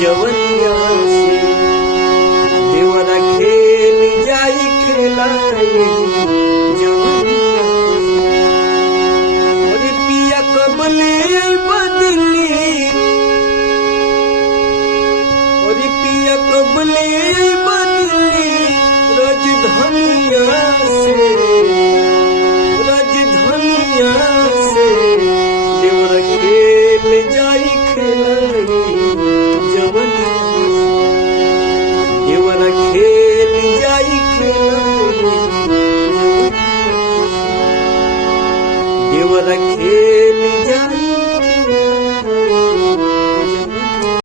जवनिया से देवरा खेल जाई खेलाई जवनिया से। और पिया कबले बदली, और पिया कबले बदली राजधानिया से, राजधानिया से देवरा खेल जाई खेलाई जवनिया से। देवरा खेल जाई खेलाई जवनिया से। देवरा खेल जाई